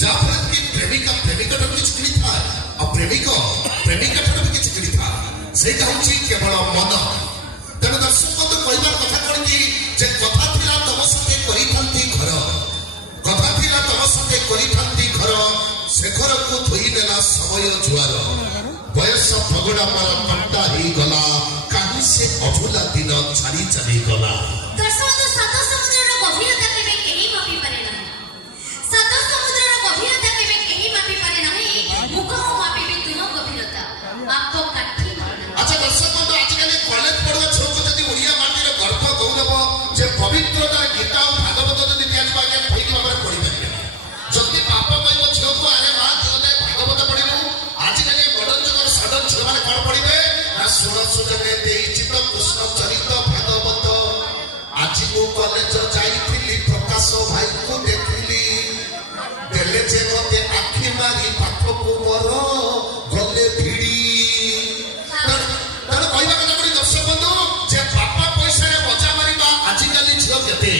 ଯାହାଫଳରେ କି ପ୍ରେମିକା ପ୍ରେମିକା ଠାରୁ କିଛି କିଣିଥାଏ ଆଉ ପ୍ରେମିକ ପ୍ରେମିକା ଠାରୁ ବି କିଛି କିଣିଥାଏ। ସେଇଟା ହଉଛି କେବଳ ମନ। ତେଣୁ ଦର୍ଶକ ବନ୍ଧୁ କହିବାର କଥା କଣ କି ଯେ କଥା ଥିଲା ତମ ସଙ୍ଗେ କରିଥାନ୍ତି ଘର, କଥା ଥିଲା ତମ ସଙ୍ଗେ କରିଥାନ୍ତି ଘର, ସେ ଘରକୁ ଧୋଇ ନେଲା ସମୟ ଜୁଆର, ବୟସ ଫଗଡ଼ା ମୋର କଣ୍ଟା ହେଇଗଲା, କାହିଁ ସେ ଅଭୁଲା ଦିନ ଛାଡ଼ି ଚାଲିଗଲା। আচ্ছা দর্শক বন্ধু আজকাল কলেজ পড়ুয়া ছোট যদি ওড়িয়া মাটির গর্ভ গৌরব যে পবিত্রতার গীতা ও ভাগবত যদি দিয়াଯିବ আজ্ঞା ଠିକ ଭାବରେ ପଢିପାରିବେ। ଯଦି ବାପ କହିବ ଝିଅକୁ ଆରେ ମା ତୁ ଭାଗବତ ପଢିବୁ, ଆଜିକାଲି ମଡର୍ନ ଯୁଗର ସଡନ ଝିଅମାନେ କଣ ପଢିବେ ନା ଶୁଣ ସୁଜନେ ଦେଇଛି ତ କୃଷ୍ଣ ଚରିତ ଭାଗବତ, ଆଜି ମୁଁ କଲେଜ ଯାଇଥିଲି ପ୍ରକାଶ ଭାଇକୁ ଦେଖିଲି, ଦେଲେ ଯେ ମତେ ଆଖି ମାରି ପାଖକୁ ମୋର ଗଲେ ଭିଡି। ତେଣୁ କହିବା କଥା ପଡି ଦର୍ଶକ ବନ୍ଧୁ ଯେ ବାପା ପଇସାରେ ମଜା ମାରିବା ଆଜିକାଲି ଝିଅ କେତେ,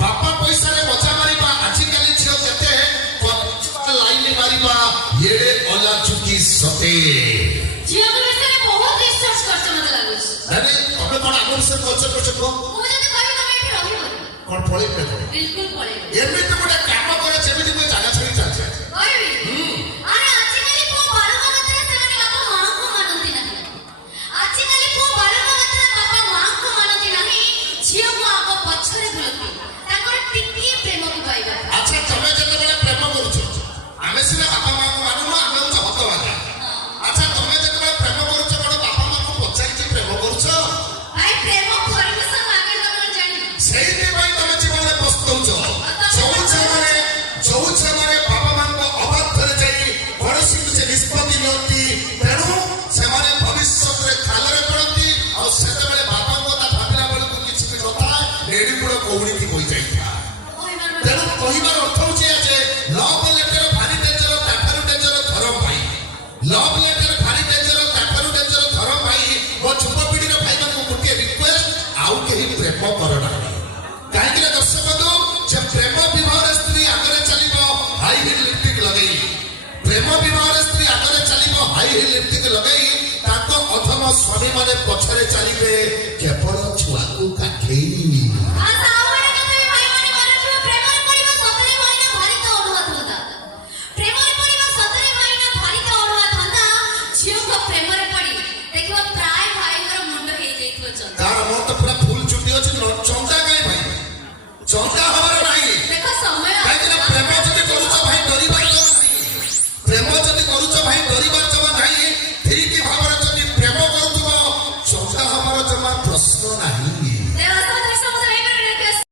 ବାପା ପଇସାରେ ମଜା ମାରିବା ଆଜିକାଲି ଝିଅ କେତେ, ଲାଇନ ମାରିବା ଏଡେ ଅଲା ଚୁକି ସତେ। ତମେ କଣ ଆମ ବିଷୟରେ କଲଚର କରୁଛ କୁହ? କଣ ପଳେଇବେ? ଏମିତି ଗୋଟେ କାମ କରେ ଯେମିତି ମୁଁ ଜାଗା ଛାଡି ଚାଲିଛି। ଆଚ୍ଛା ତମେ ଯେତେବେଳେ ପ୍ରେମ କରୁଛ, ଆମେ ସିନା ବାପା ମାଙ୍କୁ ମାନୁନୁ, ଆମେ ହଉଛ ହତବାଗା। ଆଚ୍ଛା ତମେ ଯେତେବେଳେ ପ୍ରେମ କରୁଛ କଣ ବାପା ମାଙ୍କୁ ପଚାରିକି ପ୍ରେମ କରୁଛ? ସେଇଥିପାଇଁ ତମେ ଜୀବନରେ ପସ୍ତଉଛ। ଯୋଉ ଝିଅମାନେ ବାପା ମାଙ୍କ ଅବାଧ୍ୟରେ ଯାଇ ପଡ଼ୋଶୀକୁ ସେ ନିଷ୍ପତ୍ତି ନିଅନ୍ତି, ତେଣୁ ସେମାନେ ଭବିଷ୍ୟତରେ ଖାଲରେ ପଡ଼ନ୍ତି। ଆଉ ସେତେବେଳେ ବାପାଙ୍କ କଥା ଭାବିଲା ବେଳକୁ କିଛି ବି ନଥାଏ, ନେଡି ଗୁଡ କଉଡ଼ିକି ହୋଇଯାଇଥାଏ। ତେଣୁ କହିବାର ଅର୍ଥ ହଉଛି ଯେ ଲଭ୍ ଲେଟର ଭାରି ଡେଞ୍ଜର, ତାଠାରୁ ଡେଞ୍ଜର ଧରମ ଭାଇ। ଲଭ୍ ଲେଟର ଭାରି ଡେଞ୍ଜର, ତାଠାରୁ ଡେଞ୍ଜର ଧରମ ଭାଇ। ମୋ ଯୁବପିଢିର ଭାଇମାନଙ୍କୁ ଗୋଟିଏ ରିକ୍ୱେଷ୍ଟ, ଆଉ କେହି ପ୍ରେମ କର ନାହିଁ। କାହିଁକି ନା ଦର୍ଶକ ବନ୍ଧୁ ଯେ ପ୍ରେମ ବିବାହରେ ସ୍ତ୍ରୀ ଆଗରେ ଚାଲିବ ହାଇ ହିଲ୍ ଲିପଷ୍ଟିକ୍ ଲଗେଇ, ପ୍ରେମ ବିବାହରେ ସ୍ତ୍ରୀ ଆଗରେ ଚାଲିବ ହାଇ ହିଲ୍ ଲିପଷ୍ଟିକ୍ ଲଗେଇ, ତାଙ୍କ ଅଧମ ସ୍ୱାମୀ ମାନେ ପଛରେ ଚାଲିବେ କେବଳ ଛୁଆକୁ କାଖେଇ। ତାର ମୋର ତ ପୁରା ଫୁଲ ଚୁଟି ଅଛି, ଚନ୍ଦା କାହିଁ ଭାଇ, ଚନ୍ଦା